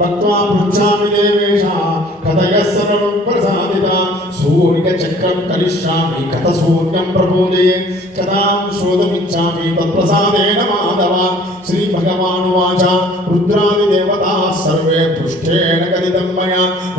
భక్వా పృచ్ఛామిదేవేష కథయ సర్వం ప్రసాదిత సూర్య చక్రం కలిష్యామి కథ సూర్యం ప్రబోధయే కథాం శోధమిచ్చామి తత్ప్రసాదేన మాధవ శ్రీ భగవానువాచ రుద్రాది